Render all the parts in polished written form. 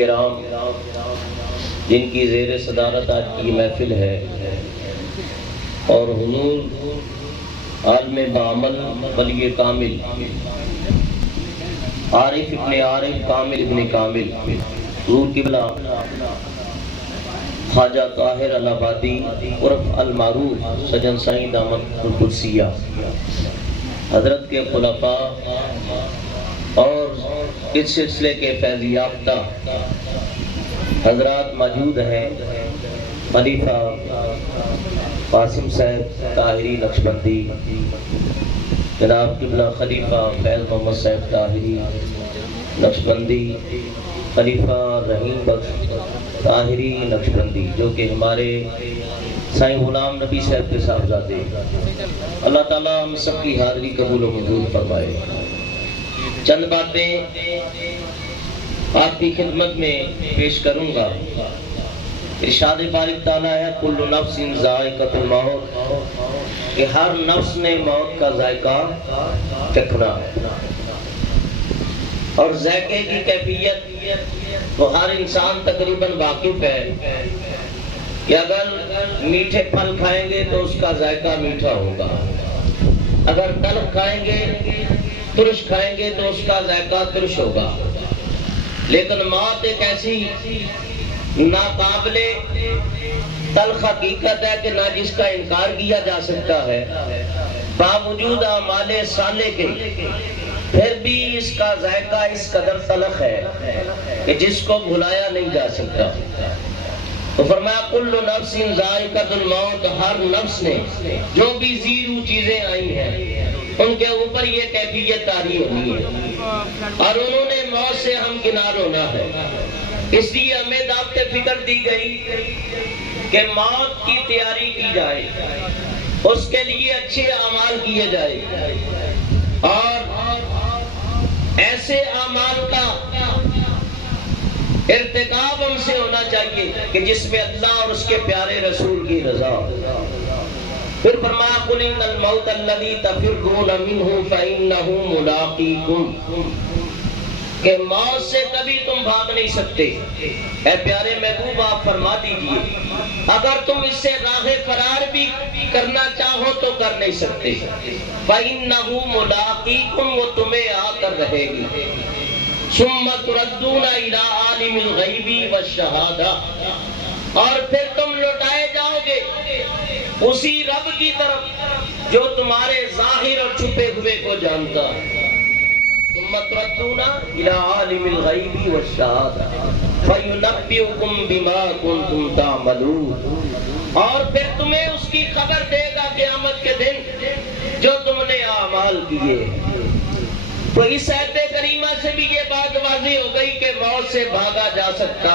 کرام جن کی زیر صدارت آج کی محفل ہے اور حضور عالم بعمل ولی کامل عارف ابن عارف کامل ابن کامل حضور قبلہ خواجہ طاہر الآبادی عرف المعروف سجن سائیں دامت القدسیہ حضرت کے خلفاء اور اس سلسلے کے فیض یافتہ حضرات موجود ہیں۔ خلیفہ قاسم صاحب طاہری نقشبندی، جناب قبلہ خلیفہ فیض محمد صاحب طاہری نقشبندی، خلیفہ رحیم بخش طاہری نقشبندی جو کہ ہمارے سائیں غلام نبی صاحب کے صاحبزادے، اللہ تعالیٰ ہم سب کی حاضری قبول و منظور فرمائے۔ چند باتیں آپ کی خدمت میں پیش کروں گا۔ ارشاد باری تعالیٰ ہے کل نفس ذائقۃ الموت، کہ ہر نفس نے موت کا ذائقہ چکھنا اور ذائقے کی کیفیت تو ہر انسان تقریباً واقف ہے کہ اگر میٹھے پھل کھائیں گے تو اس کا ذائقہ میٹھا ہوگا، اگر تلخ کھائیں گے ترش کھائیں گے تو اس کا ذائقہ ترش ہوگا۔ لیکن موت ایک ایسی ناقابل تلخ حقیقت ہے کہ نہ جس کا انکار کیا جا سکتا ہے، باوجود اعمال صالح کے پھر بھی اس کا ذائقہ اس قدر تلخ ہے کہ جس کو بھلایا نہیں جا سکتا۔ تو فرمایا کل نفس ذائقۃ الموت، ہر نفس نے جو بھی زیرو چیزیں آئی ہیں ان کے اوپر یہ کیفیت طاری ہونی ہے اور انہوں نے موت سے ہمکنار ہونا ہے۔ اس لیے ہمیں دعوت فکر دی گئی کہ موت کی تیاری کی جائے، اس کے لیے اچھے اعمال کیے جائے اور ایسے اعمال کا ارتکاب ہم سے ہونا چاہیے کہ جس میں اللہ اور اس کے پیارے رسول کی رضا۔ پھر فرمایا قل ان الموت الذی تفرون منہ فانہ ملاقیکم، کہ موت سے کبھی تم بھاگ نہیں سکتے۔ اے پیارے محبوب آپ فرما دیجئے اگر تم اس سے راہ فرار بھی کرنا چاہو تو کر نہیں سکتے۔ فانہ ملاقیکم، وہ تمہیں آ کر رہے گی۔ ثم تردون الی عالم الغیب والشہادہ، اور پھر تم لوٹائے جاؤ گے اسی رب کی طرف جو تمہارے ظاہر اور چھپے ہوئے کو جانتا ہے۔ ثم تردون الی عالم الغیب والشہادہ فینبئکم بما کنتم تعملون، اور پھر تمہیں اس کی خبر دے گا قیامت کے دن جو تم نے اعمال کیے۔ تو اس آیت کریمہ سے بھی یہ بات واضح ہو گئی کہ موت سے بھاگا جا سکتا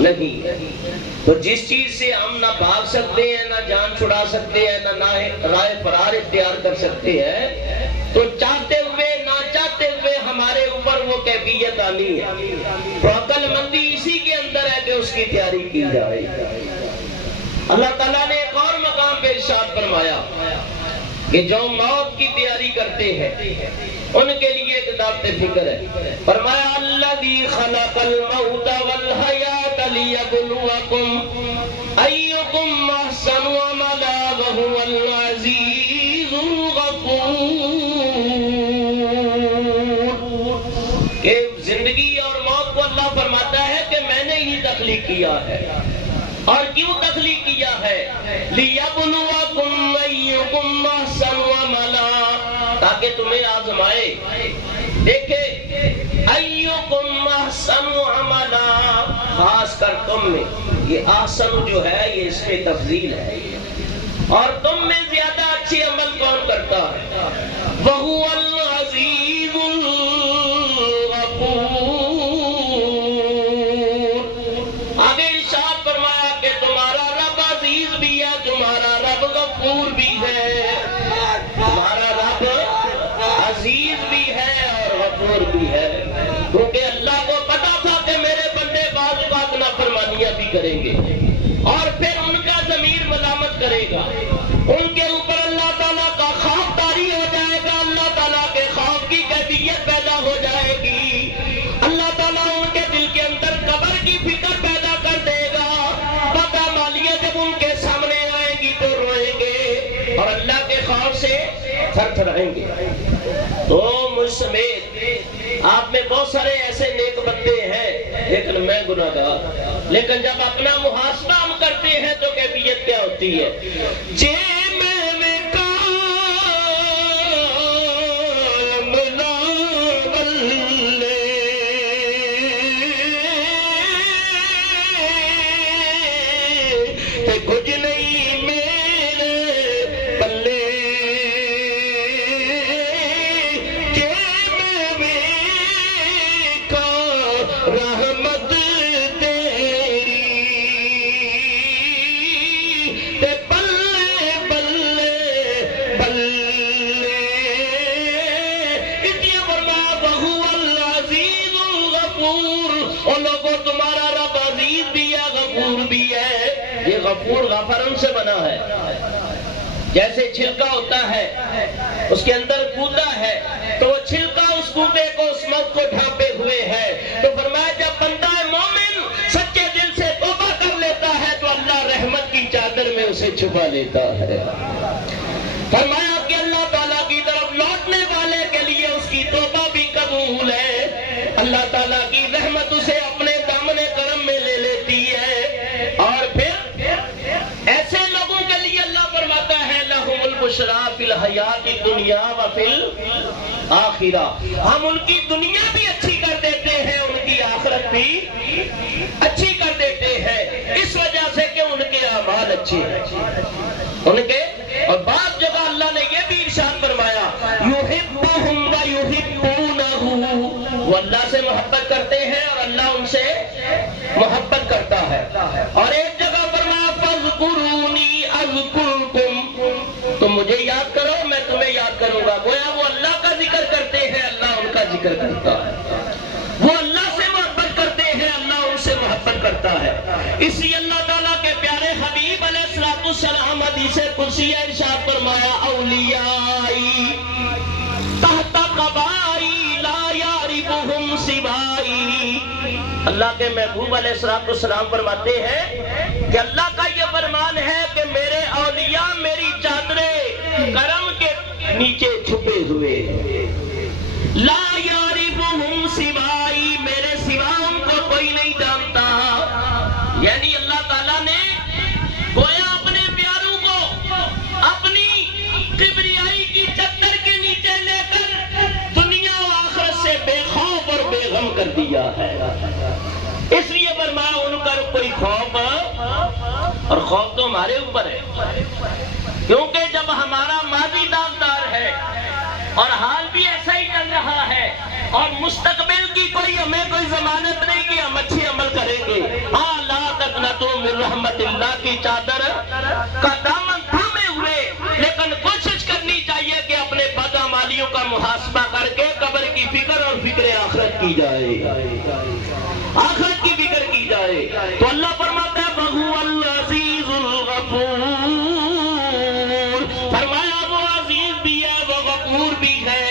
نہیں۔ تو جس چیز سے ہم نہ بھاگ سکتے ہیں، نہ جان چھڑا سکتے ہیں، نہ راہ فرار اختیار کر سکتے ہیں، تو چاہتے ہوئے نہ چاہتے ہوئے ہمارے اوپر وہ کیفیت آنی ہے۔ تو عقل مندی اسی کے اندر ہے کہ اس کی تیاری کی جائے۔ اللہ تعالیٰ نے ایک اور مقام پہ ارشاد فرمایا کہ جو موت کی تیاری کرتے ہیں ان کے لیے ایک دعوت فکر ہے۔ فرمایا الذی خلق الموت والحیات لیبلوکم ایکم احسن عملا وہو العزیز الغفور، کہ زندگی اور موت کو اللہ فرماتا ہے کہ میں نے ہی تخلیق کیا ہے۔ اور کیوں تخلیق کیا ہے؟ لیبلوکم ایکم احسن عملا، تاکہ تمہیں آزمائے۔ دیکھے ایکم احسن عملا، خاص کر تم میں یہ احسن جو ہے یہ اس میں تفضیل ہے، اور تم میں زیادہ اچھے عمل کون کرتا ہے؟ وہو العزیز الغفور۔ آگے ارشاد فرمایا کہ تمہارا رب عزیز بھی ہے، تمہارا رب غفور بھی ہے، تمہارا رب عزیز بھی ہے اور غفور بھی ہے، کیونکہ اللہ کو پتا تھا کہ میرے بندے بعض بات نافرمانیاں بھی کریں گے اور پھر ان کا ضمیر ملامت کرے گا، ان کے اوپر اللہ تعالیٰ کا خوف طاری ہو جائے گا، اللہ تعالیٰ کے خوف کی کیفیت پیدا ہو جائے گی، اللہ تعالیٰ ان کے دل کے اندر تھر تھرائیں گے۔ تو مجھ سمیت آپ میں بہت سارے ایسے نیک بندے ہیں لیکن میں گناہگار، لیکن جب اپنا محاسبہ ہم کرتے ہیں تو کیفیت کیا ہوتی ہے؟ کچھ نہیں میرے پلے جیب میں کا رحمت تیری تے بلے بلے بلے اتنی فرمایا وہو العزیز الغفور، اور لوگوں تمہارا رب عزیز بھی ہے غفور بھی ہے۔ یہ غفور غفرن سے بنا ہے، جیسے چھلکا ہوتا ہے اس کے اندر کوتا ہے تو وہ چھلکا اس کوتے کو اس موت کو ڈھانپے ہوئے ہے۔ تو فرمایا جب بندہ مومن سچے دل سے توبہ کر لیتا ہے تو اللہ رحمت کی چادر میں اسے چھپا لیتا ہے۔ فرمایا کہ اللہ تعالیٰ کی طرف لوٹنے والے کے لیے اس کی توبہ بھی قبول ہے، اللہ تعالیٰ کی رحمت اسے اپنے دامن کرم میں لے لیتی ہے، اور پھر ایسے لوگوں کے لیے اللہ فرماتا ہے لَهُمُ الْبُشْرَىٰ فِي الْحَيَاةِ الدُّنْيَا وَفِي الْآخِرَةِ، ہم ان کی دنیا بھی اچھی کر دیتے ہیں، ان کی آخرت بھی اچھی کر دیتے ہیں، اس وجہ سے کہ ان کے اعمال اچھے ہیں ان کے۔ اور بعض جگہ اللہ نے یہ بھی ارشاد فرمایا يُحِبُّهُمْ وَيُحِبُّونَهُ، وہ اللہ سے محبت کرتے ہیں اور اللہ ان سے محبت کرتا ہے۔ اور ایک جگہ فرمایا فَاذْكُرُونِي أَذْكُرْكُمْ، تم مجھے یاد کرو میں تمہیں یاد کروں گا۔ گویا وہ اللہ کا ذکر کرتے ہیں، اللہ ان کا ذکر کرتا ہے، وہ اللہ سے محبت کرتے ہیں، اللہ ان سے محبت کرتا ہے۔ اس لیے اللہ تعالیٰ کے پیارے حبیب علیہ السلام حدیث قدسیہ ارشاد فرمایا اولیائی تحت قبائی لا یعرفہم سوائی، اللہ کے محبوب علیہ السلام فرماتے ہیں کہ اللہ کا یہ فرمان ہے کہ میرے اولیاء میری چادریں کرم کے نیچے چھپے ہوئے، لا یعرفہم سوائی، میرے سوا ان کو کوئی نہیں جانتا۔ یعنی اللہ تعالیٰ نے گویا اپنے پیاروں کو اپنی کبریائی کی چادر کے نیچے لے کر دنیا و آخرت سے بے خوف اور بے غم کر دیا ہے۔ اس لیے فرمایا ان کا کوئی خوف، اور خوف تو ہمارے اوپر ہے، کیونکہ جب ہمارا ماضی داغدار ہے اور حال بھی ایسا ہی چل رہا ہے اور مستقبل کی ہمیں کوئی ضمانت نہیں کہ ہم اچھے عمل کریں گے، ہاں لا تقنطوا من رحمت اللہ کی چادر کا دامن تھامے ہوئے، لیکن کوشش کرنی چاہیے کہ اپنے بدعمالیوں کا محاسبہ کر کے قبر کی فکر اور فکر آخرت کی جائے، آخرت کی فکر کی جائے۔ تو اللہ فرماتا ہے وَهُوَ الْعَزِيزُ الْغَفُورُ، فرمایا وہ عزیز بھی ہے وہ غفور بھی ہے۔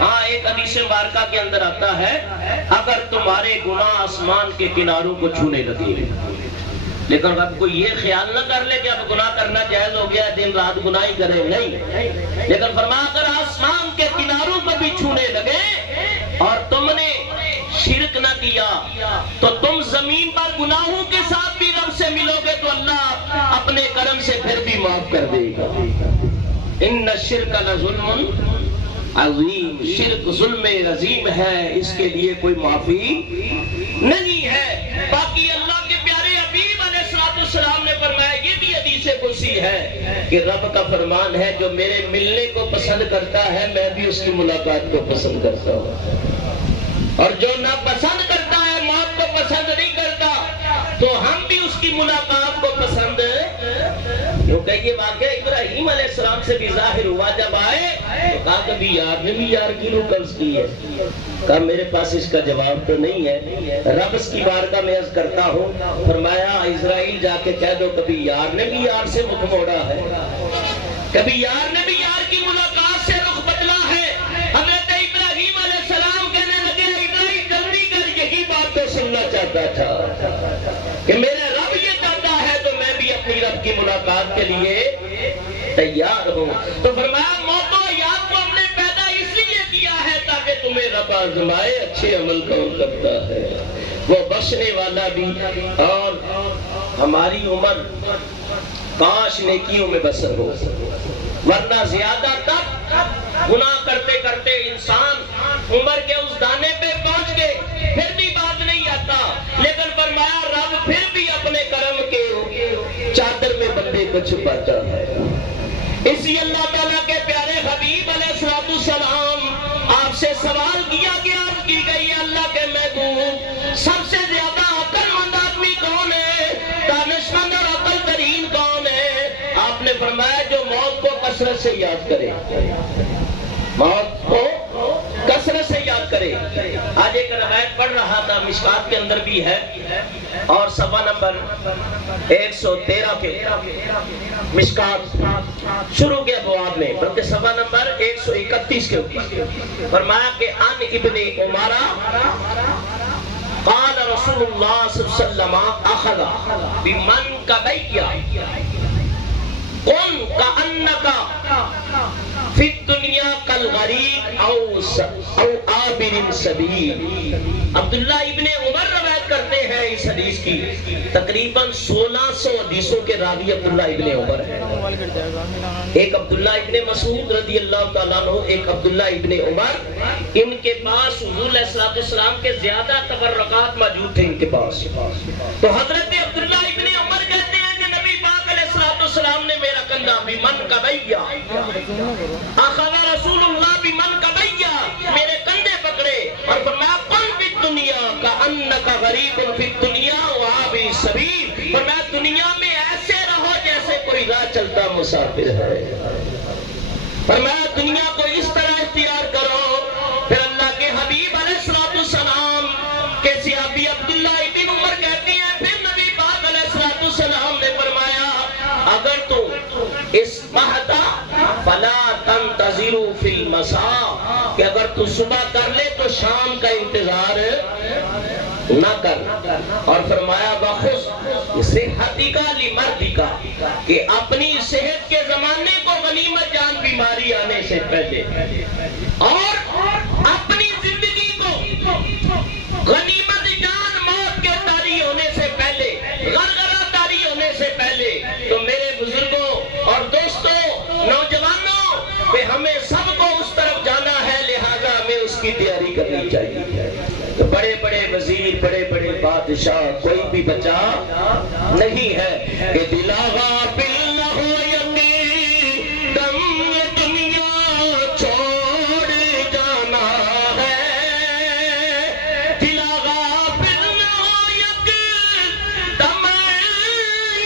ہاں ایک حدیث مبارکہ کے اندر آتا ہے اگر تمہارے گناہ آسمان کے کناروں کو چھونے لگے، لیکن اب کوئی یہ خیال نہ کر لے کہ اب گناہ کرنا جائز ہو گیا دن رات گناہ ہی کرے، نہیں، لیکن فرمایا اگر آسمان کے کناروں کو بھی چھونے لگے اور تم نے شرک نہ کیا تو تم زمین پر گناہوں کے ساتھ بھی رب سے ملو گے تو اللہ اپنے کرم سے پھر بھی معاف کر دے گا۔ ان الشرک لظلم عظیم، شرک ظلم عظیم ہے، اس کے لیے کوئی معافی نہیں ہے۔ باقی اللہ کے پیارے حبیب علیہ السلام نے فرمایا یہ بھی حدیث قدسی ہے کہ رب کا فرمان ہے جو میرے ملنے کو پسند کرتا ہے میں بھی اس کی ملاقات کو پسند کرتا ہوں، اور جو نہ پسند کرتا ہے موت کو پسند نہیں کرتا تو ہم بھی اس کی ملاقات کو پسند، کیونکہ یہ واقعہ ابراہیم علیہ السلام سے بھی ظاہر ہوا، جب آئے تو کہا کبھی یار نے بھی یار کی روح قبض کی ہے، کہا میرے پاس اس کا جواب تو نہیں ہے، رب اس کی بارگاہ میں عرض کرتا ہوں، فرمایا اسرائیل جا کے کہہ دو کبھی یار نے بھی یار سے مکھ موڑا ہے، کبھی یار نے بھی یار کی ملاقات سے رخ بدلا ہے۔ حضرت ابراہیم علیہ السلام کہنے لگے ابراہیم جلدی کر، یہی بات تو سننا چاہتا تھا کہ میرا رب یہ چاہتا ہے تو میں بھی اپنی رب کی ملاقات کے لیے تیار ہوں۔ تو فرمایا موت و یا جب آزمائے اچھے عمل کون کرتا ہے، وہ بخشنے والا بھی۔ اور ہماری عمر کاش نیکیوں میں بسر ہو، ورنہ زیادہ تر گناہ کرتے کرتے انسان عمر کے اس دانے پہ پہنچ گئے، پھر بھی بات نہیں آتا، لیکن فرمایا رب پھر بھی اپنے کرم کے چادر میں بندے کو چھپاتا ہے۔ اسی اللہ تعالیٰ کے پیارے حبیب علیہ السلام آپ سے سوال کیا گیا، عرض کی گئی اللہ کے محبوب سب سے زیادہ عقل مند آدمی کون ہے، دانشمند اور عقل ترین کون ہے؟ آپ نے فرمایا جو موت کو کثرت سے یاد کرے، موت کو کثرت سے یاد کرے۔ آج ایک روایت پڑھ رہا تھا، مشکات کے اندر بھی ہے اور صفحہ نمبر 113 کے مشکات شروع کے ابواب میں، بلکہ صفحہ نمبر 131 کے اوپر فرمایا کہ ان ابن عمرہ قال رسول اللہ صلی اللہ علیہ وسلم اخذ بمنکبیہ قل کأنک فی الدنیا کالغریق او عابر سبیل۔ عبداللہ ابن عمر روایت کرتے ہیں اس حدیث کی، تقریباً 1600 حدیثوں کے راوی عبداللہ ابن عمر ہیں۔ ایک عبداللہ ابن مسعود رضی اللہ تعالیٰ عنہ، ایک عبداللہ ابن عمر، ان کے پاس حضور علیہ السلام کے زیادہ تبرکات موجود تھے ان کے پاس۔ تو حضرت عبداللہ ابن عمر کہتے ہیں کہ نبی پاک علیہ السلام نے میرا کندھا بمنکبیہ، اخذ رسول اللہ بمنکبیہ، میرے کندھے پکڑے اور فرمایا قل فی الدنیا کأنک غریب فی الدنیا وعابر سبیل، فرمایا دنیا میں ایسے رہو جیسے کوئی راہ چلتا مسافر ہے، فرمایا دنیا کو اس طرح اختیار کرو۔ پھر اللہ کے حبیب علیہ السلام کے صحابی عبداللہ ابن عمر کہتے ہیں پھر نبی پاک علیہ السلام نے فرمایا اگر تو اس مہدا فلا تنتظر فی المساء، کہ اگر تو صبح کر لے تو شام کا انتظار نہ کر، اور فرمایا بخص صحتی کا لمردی کا، کہ اپنی صحت کے زمانے کو غنیمت جان بیماری آنے سے پہلے، اور اپنی زندگی کو غنیمت جان موت کے طاری ہونے سے پہلے، غرغرہ طاری ہونے سے پہلے۔ تو میرے بزرگوں اور دوستوں، نوجوانوں، کہ ہمیں سب کو اس طرف جانا ہے، لہذا ہمیں اس کی تیاری کرنی چاہیے۔ تو بڑے بڑے وزیر، بڑے بڑے بادشاہ، کوئی بھی بچا نہیں ہے کہ دلا غافل نہ ہو یقین دم یہ دنیا چھوڑ جانا ہے، دلا غافل نہ ہو یقین دم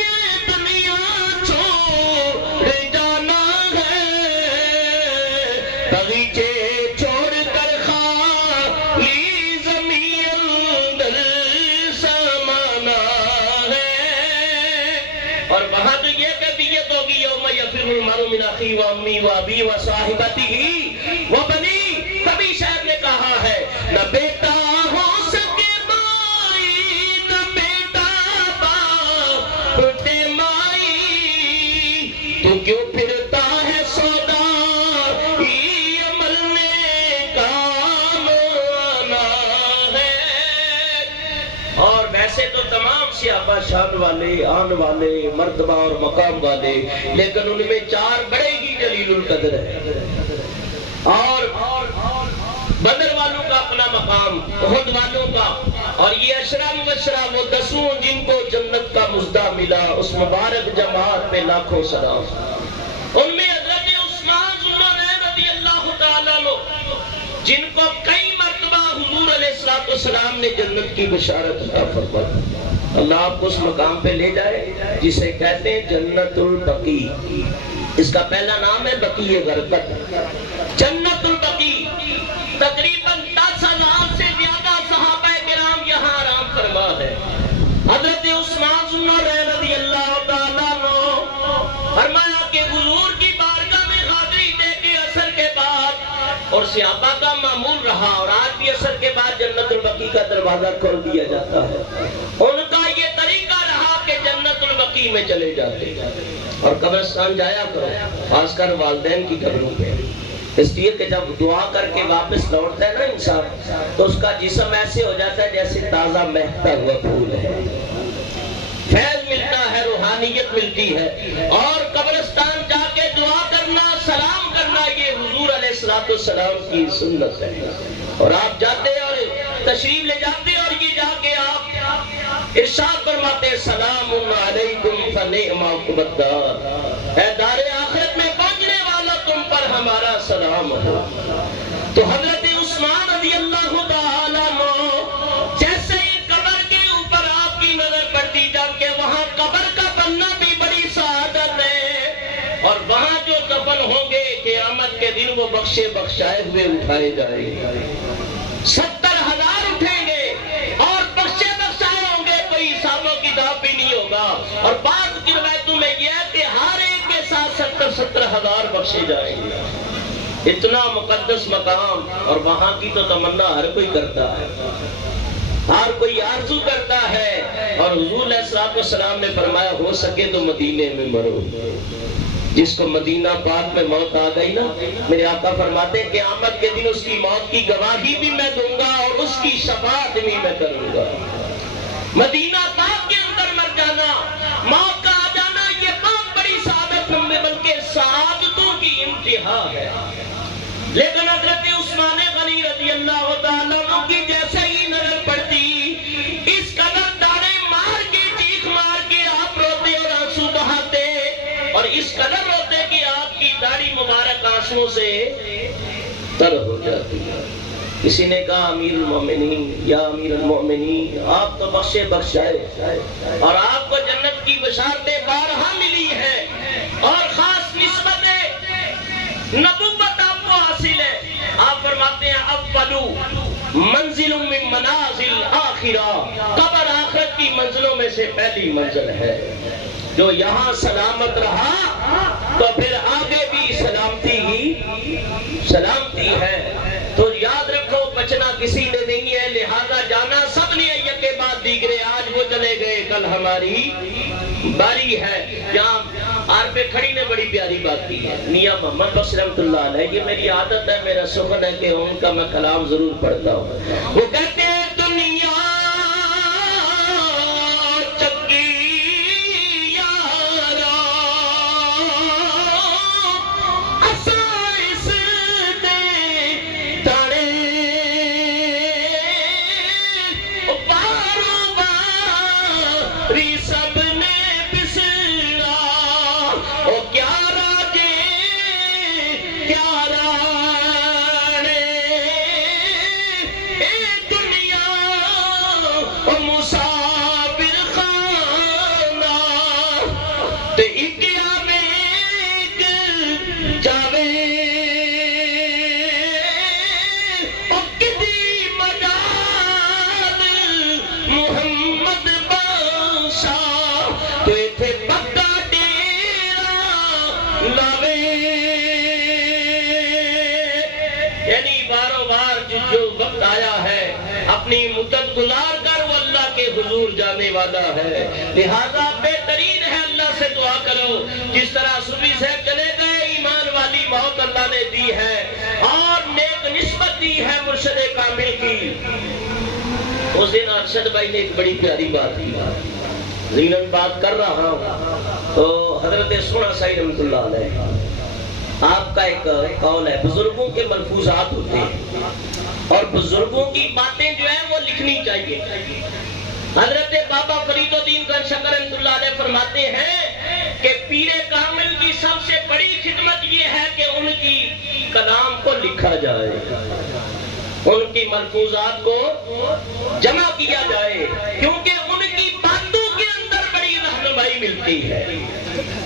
یہ دنیا چھوڑ جانا ہے، بغیچے چھوڑ کر خالی المرء من اخیہ وامی وابی وصاحبتہ وبنی۔ کبھی شاعر نے کہا ہے نہ بیٹا ہو سکے مائی، نہ بیٹا باپ تے مائی، تو کیوں پھرتا ہے سودا یہ عمل نے کام آنا ہے۔ اور ویسے تو تمام صحابہ شان والے، آن والے، مرتبہ اور مقام والے، لیکن ان میں چار بڑے ہی جلیل القدر ہیں، اور بدر والوں کا اپنا مقام، احد والوں کا، اور یہ عشرہ مبشرہ وہ 10 جن کو جنت کا مژدہ ملا، اس مبارک جماعت میں لاکھوں سلام۔ ان میں حضرت عثمان ذو النورین رضی اللہ تعالیٰ عنہ، جن کو کئی مرتبہ حضور علیہ السلام نے جنت کی بشارت عطا فرمائی۔ اللہ آپ کو اس مقام پہ لے جائے جسے کہتے ہیں جنت البقیع۔ اس کا پہلا نام ہے بقیع غرقد، جنت البقیع۔ تقریباً 10,000 سے زیادہ صحابہ کرام یہاں آرام فرما ہے۔ حضرت عثمان ذو النورین رضی اللہ تعالیٰ عنہ فرمایا کہ حضور کی بارگاہ میں حاضری دے کے عصر کے بعد، اور صحابہ کا معمول رہا، اور آج بھی عصر کے بعد جنت البقیع کا دروازہ کھول دیا جاتا ہے، ان کا یہ طریقہ رہا کہ جنت البقیع میں چلے جاتے، اور قبرستان جایا کرو، خاص کر والدین کی قبروں پہ، اس لیے کہ جب دعا کر کے واپس لوٹتا ہے نا انسان تو اس کا جسم ایسے ہو جاتا ہے جیسے تازہ مہکتا ہوا پھول ہے، فیض ملتا ہے، روحانیت ملتی ہے۔ اور قبرستان جا کے دعا کرنا، سلام کرنا، یہ حضور علیہ السلام کی سنت ہے۔ اور آپ جاتے اور تشریف لے جاتے اور یہ جا کے آپ ارشاد فرماتے سلام علیکم فنعم عقبی الدار، اے دار آخرت میں پہنچنے والا تم پر ہمارا سلام ہو۔ تو حضرت عثمان رضی اللہ تعالیٰ عنہ جیسے ہی قبر کے اوپر آپ کی نظر پڑتی، جبکہ وہاں قبر کا بننا بھی بڑی سعادت ہے، اور وہاں جو دفن ہوں گے قیامت کے دن وہ بخشے بخشائے ہوئے اٹھائے جائیں گے، 70,000 اٹھیں گے اور بخشے بخشائے ہوں گے، کوئی حسابوں کی کتاب بھی نہیں ہوگا۔ اور بعض کی روایتوں میں یہ ہے کہ ہر ایک کے ساتھ 70,000 بخشے جائیں گے۔ اتنا مقدس مقام، اور وہاں کی تو تمنا ہر کوئی کرتا ہے، ہر کوئی آرزو کرتا ہے۔ اور حضور علیہ السلام نے فرمایا ہو سکے تو مدینے میں مرو۔ جس کو مدینہ پاک میں موت آ گئی نا، میرے آقا فرماتے ہیں قیامت کے دن اس کی موت کی گواہی بھی میں دوں گا اور اس کی شفاعت بھی میں کروں گا۔ مدینہ پاک کے اندر مر جانا، موت کا آ جانا، یہ بہت بڑی سعادت نہیں بلکہ سعادتوں کی انتہا ہے۔ لیکن حضرت عثمان غنی رضی اللہ تعالیٰ عنہ کی جیسے ہی نظر پڑتی، اس قدر داڑے مار کے چیخ مار کے آپ روتے اور آنسو بہاتے، اور اس قدر روتے کہ آپ کی داڑھی مبارک آنسوؤں سے تر ہو جاتی ہے۔ کسی نے کہا امیر المومنین، یا امیر المومنین، آپ تو بخشے بخشائے اور آپ کو جنت کی بشارتیں بارہا ملی ہے، اور خاص نسبت نبوت آپ کو حاصل ہے۔ آپ فرماتے ہیں اولو منزل من منازل آخرہ، قبر آخرت کی منزلوں میں سے پہلی منزل ہے۔ جو یہاں سلامت رہا تو پھر آگے بھی سلامتی ہی سلامتی ہے۔ تو یاد رکھو بچنا کسی نے نہیں ہے، لہذا جانا سب نے یکے بعد دیگرے، آج وہ چلے گئے کل ہماری باری ہے۔ یہاں عارف کھڑی نے بڑی پیاری بات کی ہے، میاں محمد بخش رحمۃ اللہ علیہ، یہ میری عادت ہے، میرا سخن ہے کہ ان کا میں کلام ضرور پڑھتا ہوں۔ وہ کہتے ہیں دنیا اپنی مدت گزار کر وہ اللہ کے حضور جانے والا ہے، لہذا بہترین ہے اللہ سے دعا کرو۔ جس طرح صوفی صاحب چلے گئے، ایمان والی موت اللہ نے دی ہے اور نیک نسبت دی ہے مرشد کامل کی۔ اس دن ارشد بھائی نے ایک بڑی پیاری بات کی، ضمن بات کر رہا ہوں تو حضرت سونا سائی رحمۃ اللہ علیہ آپ کا ایک قول ہے، بزرگوں کے ملفوظات ہوتے ہیں اور بزرگوں کی باتیں جو ہیں وہ لکھنی چاہیے۔ حضرت بابا فرید الدین گنج شکر رحمۃ اللہ علیہ فرماتے ہیں کہ پیر کامل کی سب سے بڑی خدمت یہ ہے کہ ان کی کلام کو لکھا جائے، ان کی ملفوظات کو جمع کیا جائے، کیونکہ ان کی باتوں کے اندر بڑی رہنمائی ملتی ہے۔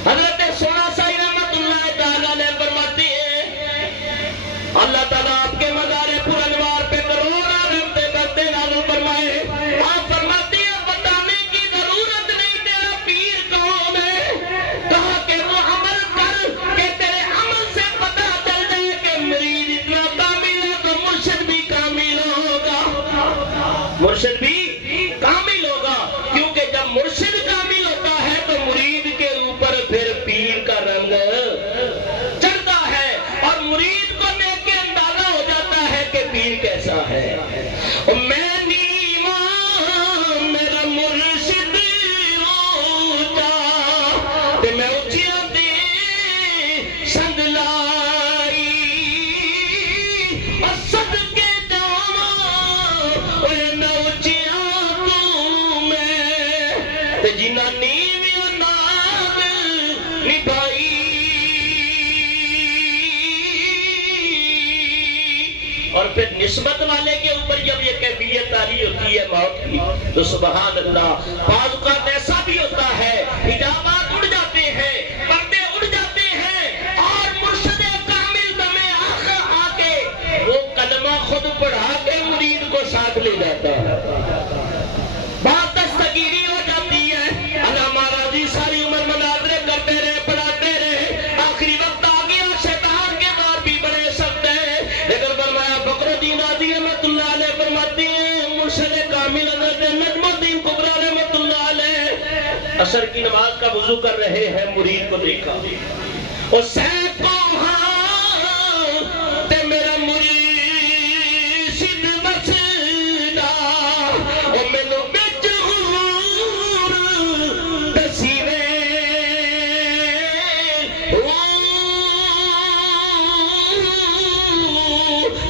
حضرت سونا سائی رحمۃ اللہ تعالیٰ علیہ فرماتے ہیں اللہ تعالیٰ آپ کے مزار پر انوار پہ کروڑا رحمتیں برسے نازل فرمائے۔ آپ فرماتے ہیں بتانے کی ضرورت نہیں تیرا پیر کون ہے، کہا کہ وہ عمل کر کہ تیرے عمل سے پتہ چل جائے کہ مرید اتنا کامل ہے تو مرشد بھی کامل ہوگا، مرشد بھی تے جنہاں نیویں نال نبھائی اور پھر نسبت والے کے اوپر جب یہ کیفیت آری ہوتی ہے موت کی تو سبحان اللہ بعض اوقات ایسا بھی ہوتا ہے حجابات اڑ جاتے ہیں پردے اڑ جاتے ہیں اور مرشد کامل دم آخر آ کے وہ کلمہ خود پڑھا کے مرید کو ساتھ لے جاتا ہے بات دستگیری ہو جاتی ہے اللہ مہاراج جی ساری عمر مناظرے کرتے رہے پڑھاتے رہے آخری وقت آ گیا شیطان کے وار بھی بڑے سخت ہیں لیکن فرمایا فخر الدین رازی رحمۃ اللہ علیہ فرماتے ہیں مرشد کامل حضرت نجم الدین کبریٰ رحمۃ اللہ علیہ عصر کی نماز کا وضو کر رہے ہیں مرید کو دیکھا اور سیف کو تے میرا مرید سد بسنا اور میں نو بچ غور بسیوے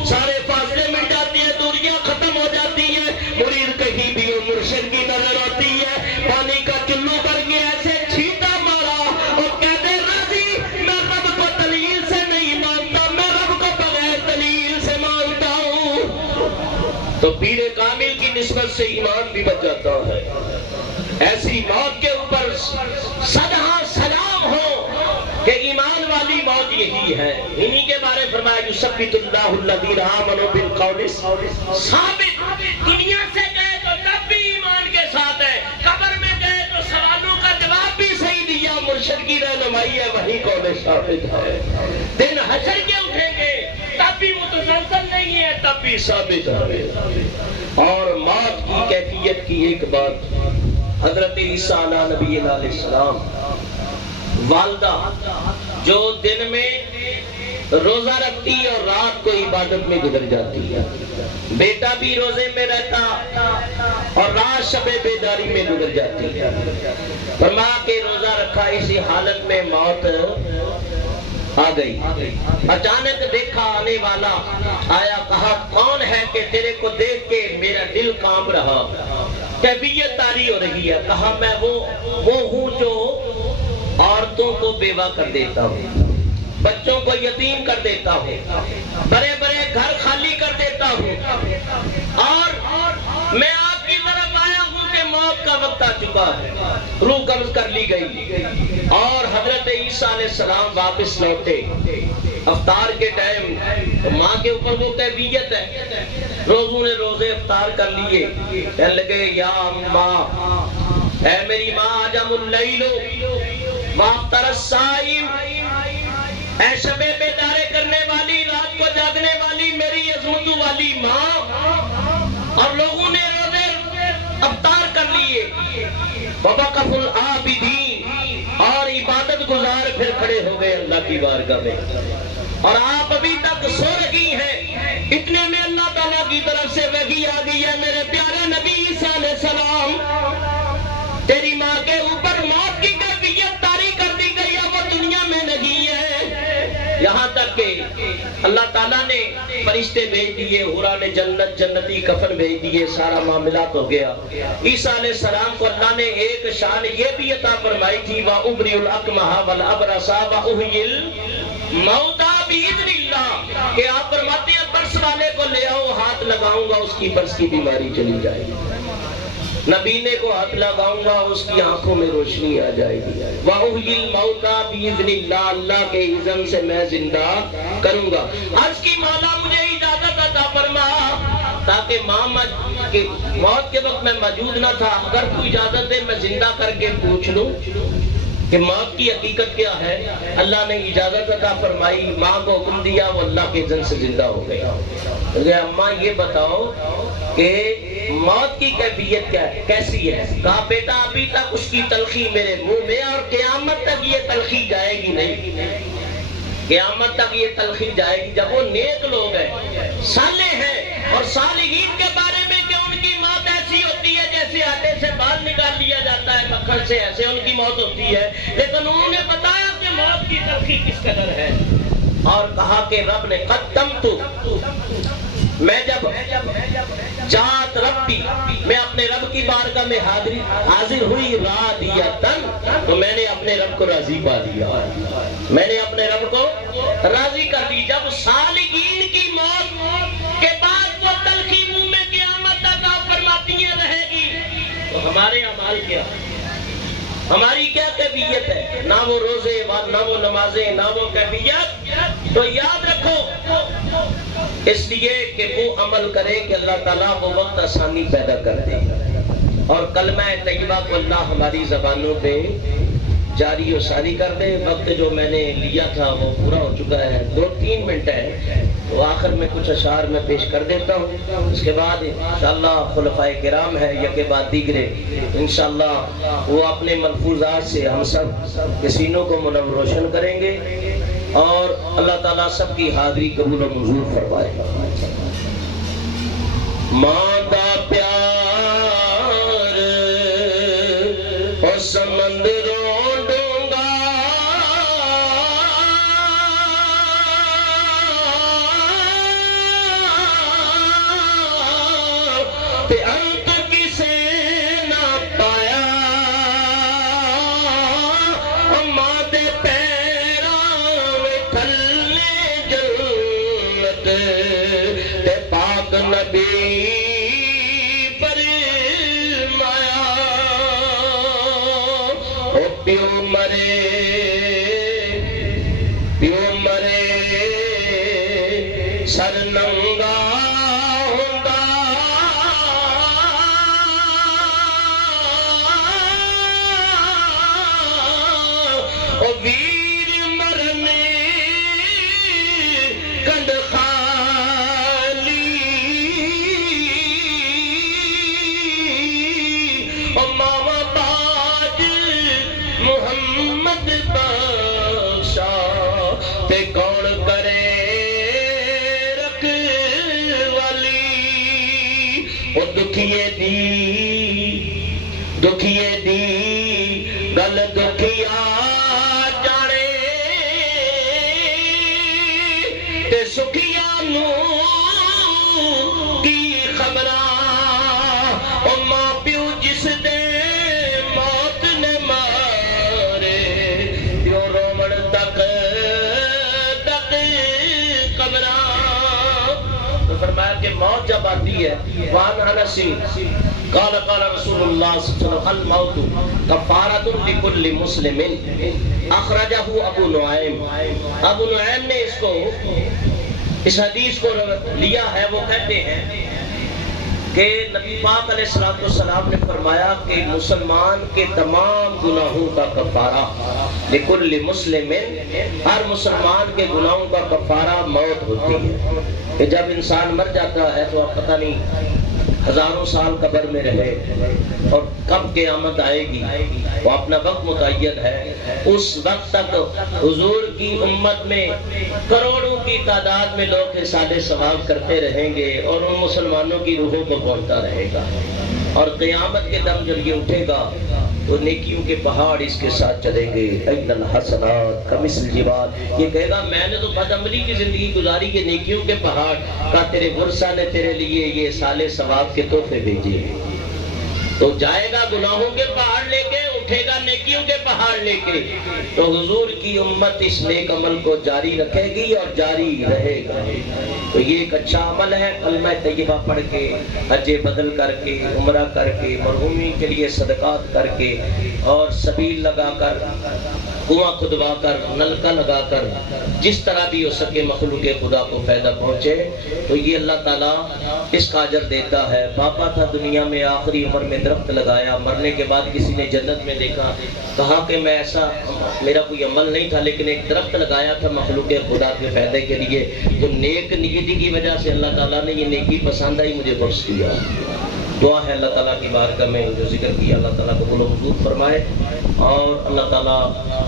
سارے فاصلے مٹ جاتی ہیں دوریاں ختم ہو جاتی ہیں مرید کہیں بھی ہو مرشد کی نظر آتی ہے پانی کا چلو کر کے ایسے چھینٹا مارا اور کہتے راضی میں رب کو دلیل سے نہیں مانتا میں رب کو بغیر دلیل سے مانتا ہوں تو پیر کامل کی نسبت سے ایمان بھی بچ جاتا ہے ایسی موت کے اوپر صدہاں سلام ہو کہ ایمان والی موت یہی ہے انہی کے بارے فرمایا یثبت اللہ الذین آمنوا بالقول ثابت دنیا سے گئے تو تب بھی ایمان کے ساتھ ہے قبر میں گئے تو سوالوں کا جواب بھی صحیح دیا مرشد کی رہنمائی ہے وہی قول ثابت ہے دن حشر کے اٹھیں گے تب بھی متسلسل نہیں ہے تب بھی ثابت ہے اور موت کی کیفیت کی ایک بات حضرت عیسیٰ علیہ نبی علیہ السلام والدہ جو دن میں روزہ رکھتی اور رات کو عبادت میں گزر جاتی ہے بیٹا بھی روزے میں رہتا اور رات شب بیداری میں گزر جاتی ہے فرمایا کہ روزہ رکھا اسی حالت میں موت آ گئی اچانک دیکھا آنے والا آیا کہا کون ہے کہ تیرے کو دیکھ کے میرا دل کانپ رہا کیفیت طاری ہو رہی ہے کہا میں وہ ہوں جو عورتوں کو بیوہ کر دیتا ہوں بچوں کو یتیم کر دیتا ہوں بڑے بڑے گھر خالی کر دیتا ہوں اور میں آپ کی طرف آیا ہوں کہ موت کا وقت آ چکا ہے روح قبض کر لی گئی اور حضرت عیسیٰ علیہ السلام واپس لوٹے افطار کے ٹائم ماں کے اوپر وہ کیفیت ہے روزوں نے روزے افطار کر لیے کہنے لگے یا اماں اے میری ماں عجم اللیل وافطر الصائم اے شب بیدارے کرنے والی رات کو جاگنے والی میری عظمت والی ماں اور لوگوں نے روزے افطار کر لیے ووقف العابدین اور عبادت گزار پھر کھڑے ہو گئے اللہ کی بارگاہ میں اور آپ ابھی تک سو رہی ہیں اتنے میں اللہ تعالیٰ کی طرف سے وحی آ گئی ہے میرے پیارے نبی عیسیٰ علیہ السلام تیری ماں کے اوپر موت کی کیفیت طاری کر دی گئی ہے وہ دنیا میں نہیں ہے یہاں تک کہ اللہ تعالیٰ نے فرشتے بھیج دیے حورا نے جنتی کفن بھیج دیے سارا معاملات ہو گیا عیسیٰ علیہ السلام کو اللہ نے ایک شان یہ بھی عطا فرمائی تھی وَأُبْرِئُ الْأَكْمَحَ وَالْأَبْرَصَ وَأُحْيِي الْمَوْتَى بِإِذْنِ اللَّهِ کہ آپ فرماتے ہیں برس والے کو لے آؤ ہاتھ لگاؤں گا اس کی برس کی بیماری چلی جائے گی نبینے کو ہاتھ لگاؤں گا اس کی آنکھوں میں روشنی آ جائے گی وَأُحْيِي الْمَوْتَى بِإِذْنِ اللَّهِ اللہ کے اذن سے میں زندہ کروں گا عرض کی مولا مجھے اجازت عطا فرما تاکہ موت کے وقت میں موجود نہ تھا اگر تو اجازت دے میں زندہ کر کے پوچھ لوں کہ موت کی حقیقت کیا ہے اللہ نے اجازت عطا فرمائی ماں کو حکم دیا وہ اللہ کے اذن سے زندہ ہو گیا اماں یہ بتاؤ کہ موت کی کیفیت کیا ہے کیسی ہے کہا بیٹا ابھی تک اس کی تلخی میرے منہ میں اور قیامت تک یہ تلخی جائے گی نہیں قیامت تک یہ تلخی جائے گی جب وہ نیک لوگ ہیں صالح ہیں اور صالحین کے بارے میں کہ ان کی موت ایسی ہوتی ہے جیسے آٹے سے بال نکال لیا جاتا ہے مکھن سے ایسے ان کی موت ہوتی ہے لیکن انہوں نے بتایا کہ موت کی تلخی کس قدر ہے اور کہا کہ رب نے قدمت میں جب جات ربی، میں اپنے رب کی بارگاہ میں حاضر ہوئی راضیتن، تو میں نے اپنے رب کو راضی پا دیا، میں نے اپنے رب کو راضی کر دی۔ جب صالحین کی موت کے بعد وہ تلخی منہ میں قیامت تک آپ فرماتی ہیں رہے گی، تو ہمارے اعمال کیا، ہماری کیا کیفیت ہے؟ نہ وہ روزے، نہ وہ نمازیں، نہ وہ کیفیت۔ تو یاد رکھو اس لیے کہ وہ عمل کرے کہ اللہ تعالیٰ وہ وقت آسانی پیدا کر دے، اور کلمہ طیبہ کو اللہ ہماری زبانوں پہ جاری و ساری کر دے۔ وقت جو میں نے لیا تھا وہ پورا ہو چکا ہے، 2-3 منٹ ہے، تو آخر میں کچھ اشعار میں پیش کر دیتا ہوں، اس کے بعد انشاءاللہ خلفائے کرام ہے یکے بعد دیگرے، انشاءاللہ وہ اپنے ملفوظات سے ہم سب کے سینوں کو منور روشن کریں گے، اور اللہ تعالیٰ سب کی حاضری قبول و منظور فرمائے گا۔ ماں دا پیار اور سمندروں ڈونگا، تے انت کسے نہ پایا، ماں دے پیراں میں تھلے جنت، تے پاک نبی فرمایا، او پیو مرے سر ننگا ہوندا، او ویر مرنے کنڈ خالی، او ماما باج محمد بخشا، تے کون کرے رکھوالی، او دکھیے دی گل دکھیا جانے، تے سکھیا نو کی خبراں، او ماں پیو جس دے موت نے مارے، پیو رومن تک قبراں۔ تو فرمایا کہ موت جب آتی ہے، وان انس قال رسول اللہ صلی اللہ علیہ وسلم الموت کفارۃ لکل مسلم، اخرجہ ابو نعیم نے اس حدیث کو لیا ہے۔ وہ کہتے ہیں کہ نبی پاک علیہ السلام نے فرمایا کہ مسلمان کے تمام گناہوں کا کفارہ، لکل مسلم، ہر مسلمان کے گناہوں کا کفارہ موت ہوتی ہے، کہ جب انسان مر جاتا ہے تو اب پتہ نہیں ہزاروں سال قبر میں رہے، اور کب قیامت آئے گی وہ اپنا وقت متعین ہے، اس وقت تک حضور کی امت میں کروڑوں کی تعداد میں لوگ حساب ثواب کرتے رہیں گے، اور ان مسلمانوں کی روحوں کو پہنچتا رہے گا، اور قیامت کے دم جب یہ اٹھے گا تو نیکیوں کے پہاڑ اس کے ساتھ چلیں گے، ان الحسنات کمثل الجبال، یہ کہے گا میں نے تو بد عملی کی زندگی گزاری کہ نیکیوں کے پہاڑ کا تیرے ورثہ نے تیرے لیے یہ سالے ثواب کے تحفے بھیجے، تو جائے گا گناہوں کے پہاڑ لے کے، اٹھے گا نیکیوں کے پہاڑ لے کے، تو حضور کی امت اس نیک عمل کو جاری رکھے گی اور جاری رہے گا۔ تو یہ ایک اچھا عمل ہے، کلمہ طیبہ پڑھ کے، حج بدل کر کے، عمرہ کر کے، مرحومین کے لیے صدقات کر کے، اور سبیل لگا کر، کنواں کھدوا کر، نلکا لگا کر، جس طرح بھی ہو سکے مخلوق خدا کو فائدہ پہنچے، تو یہ اللہ تعالیٰ اس کا اجر دیتا ہے۔ باپا تھا دنیا میں، آخری عمر میں درخت لگایا، مرنے کے بعد کسی نے جنت میں دیکھا، کہا کہ میں ایسا میرا کوئی عمل نہیں تھا لیکن ایک درخت لگایا تھا مخلوق خدا کے فائدے کے لیے، تو نیک نیتی کی وجہ سے اللہ تعالیٰ نے یہ نیکی پسند آئی، مجھے بخش دیا۔ دعا ہے اللہ تعالیٰ کی بارگاہ میں جو ذکر کیا اللہ تعالیٰ قبول و منظور فرمائے، اور اللہ تعالیٰ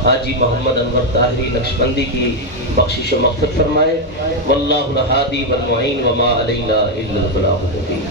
حاجی محمد انور طاہری نقشبندی کی بخشش و مغفرت فرمائے۔ واللہ الہادی والمعین وما علینا الا البلاغ المبین۔